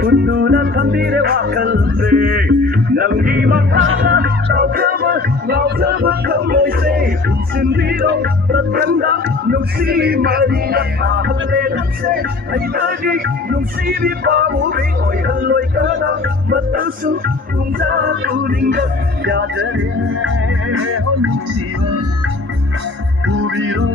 Kundula thamire wakal se nangi makala chawkama ngawkama khamoi se sindiro pratanda nusi marina halle se aitagi nusi vi pamuri oi halloi kana matasu kunja turinga yadare ho nusi puriro